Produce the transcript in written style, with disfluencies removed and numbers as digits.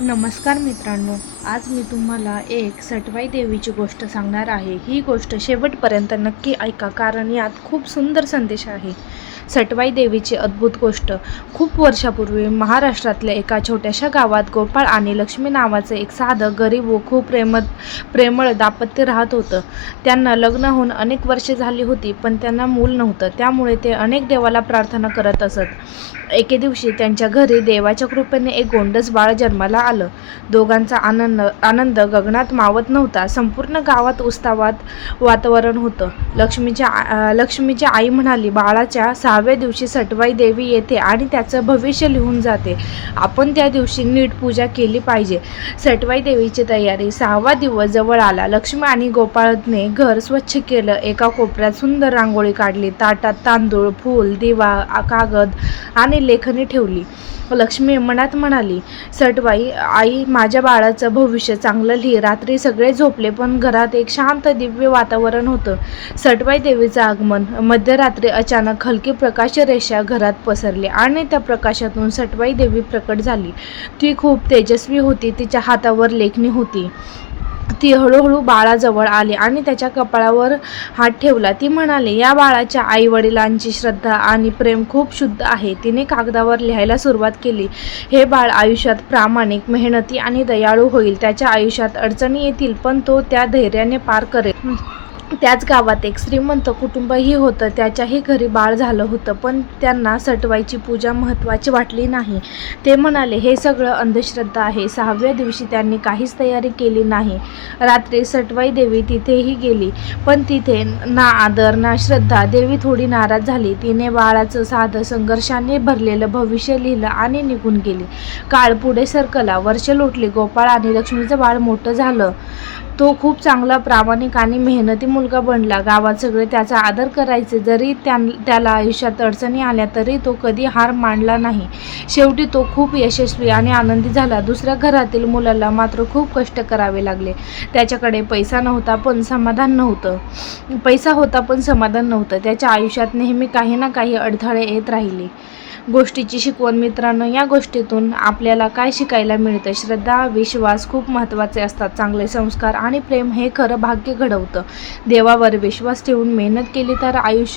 नमस्कार मित्रांनो, आज मी तुम्हाला एक सटवाई देवीची गोष्ट सांगणार आहे। ही गोष्ट शेवटपर्यंत नक्की ऐका, कारण यात खूप सुंदर संदेश आहे। सटवाई देवीची अद्भुत गोष्ट। खूप वर्षापूर्वी महाराष्ट्रातल्या एका छोट्याशा गावात गोपाळ आणि लक्ष्मी नावाचे एक साधं, गरीब व खूप प्रेमळ दाम्पत्य राहत होतं। त्यांना लग्न होऊन अनेक वर्षे झाली होती, पण त्यांना मूल नव्हतं। त्यामुळे ते अनेक देवाला प्रार्थना करत असत। एके दिवशी त्यांच्या घरी देवाच्या कृपेने एक गोंडस बाळ जन्माला आलं। दोघांचा आनंद गगनात मावत नव्हता। संपूर्ण गावात उत्सवात वातावरण होतं। लक्ष्मीची आई म्हणाली, बाळाच्या 6व्या दिवशी सटवाई देवी येते आणि त्याचं भविष्य लिहून जाते। आपण त्या दिवशी नीट पूजा केली पाहिजे। सटवाई देवीची तयारी। 6वा दिवस जवळ आला। लक्ष्मी आणि गोपाळने घर स्वच्छ केलं। एका कोपऱ्यात सुंदर रांगोळी काढली। ताटात तांदूळ, फूल, दिवा, कागद आणि लेखणी ठेवली। लक्ष्मी मनात म्हणाली, सटवाई आई, माझ्या बाळाचं भविष्य चांगलं लिही। रात्री सगळे झोपले, पण घरात एक शांत दिव्य वातावरण होतं। सटवाई देवीचं आगमन। मध्यरात्री अचानक हलकी प्रकाश रेषा घरात पसरली आणि त्या प्रकाशातून सटवाई देवी प्रकट झाली। ती खूप तेजस्वी होती। तिच्या हातावर लेखणी होती। ती हळूहळू बाळाजवळ आली आणि त्याच्या कपाळावर हात ठेवला। ती म्हणाली, या बाळाच्या आई वडिलांची श्रद्धा आणि प्रेम खूप शुद्ध आहे। तिने कागदावर लिहायला सुरुवात केली, हे बाळ आयुष्यात प्रामाणिक, मेहनती आणि दयाळू होईल। त्याच्या आयुष्यात अडचणी येतील, पण तो त्या धैर्याने पार करेल। त्याच गावात एक श्रीमंत कुटुंबही होतं। त्याच्याही घरी बाळ झालं होतं, पण त्यांना सटवाईची पूजा महत्त्वाची वाटली नाही। ते म्हणाले, हे सगळं अंधश्रद्धा आहे। 6व्या दिवशी त्यांनी काहीच तयारी केली नाही। रात्री सटवाई देवी तिथेही गेली, पण तिथे ना आदर ना श्रद्धा। देवी थोडी नाराज झाली। तिने बाळाचं साधं, संघर्षाने भरलेलं भविष्य लिहिलं आणि निघून गेली। काळ पुढे सरकला। वर्ष लोटली। गोपाळ आणि लक्ष्मीचं बाळ मोठं झालं। तो खूप चांगला, प्रामाणिक आणि मेहनती मुलगा बनला। गावात सगळे त्याचा आदर करायचे। जरी त्याला आयुष्यात अडचणी आल्या, तरी तो कधी हार मानला नाही। शेवटी तो खूप यशस्वी आणि आनंदी झाला। दुसऱ्या घरातील मुलाला मात्र खूप कष्ट करावे लागले। त्याच्याकडे पैसा होता, पण समाधान नव्हतं। त्याच्या आयुष्यात नेहमी काही ना काही अडथळे येत राहिले। गोष्टीची शिकवण। मित्रांनो, या गोष्टीतून आपल्याला काय शिकायला मिळतं? श्रद्धा, विश्वास खूप महत्त्वाचे असतात। चांगले संस्कार आणि प्रेम हे खरं भाग्य घडवतं। देवावर विश्वास ठेवून मेहनत केली तर आयुष्य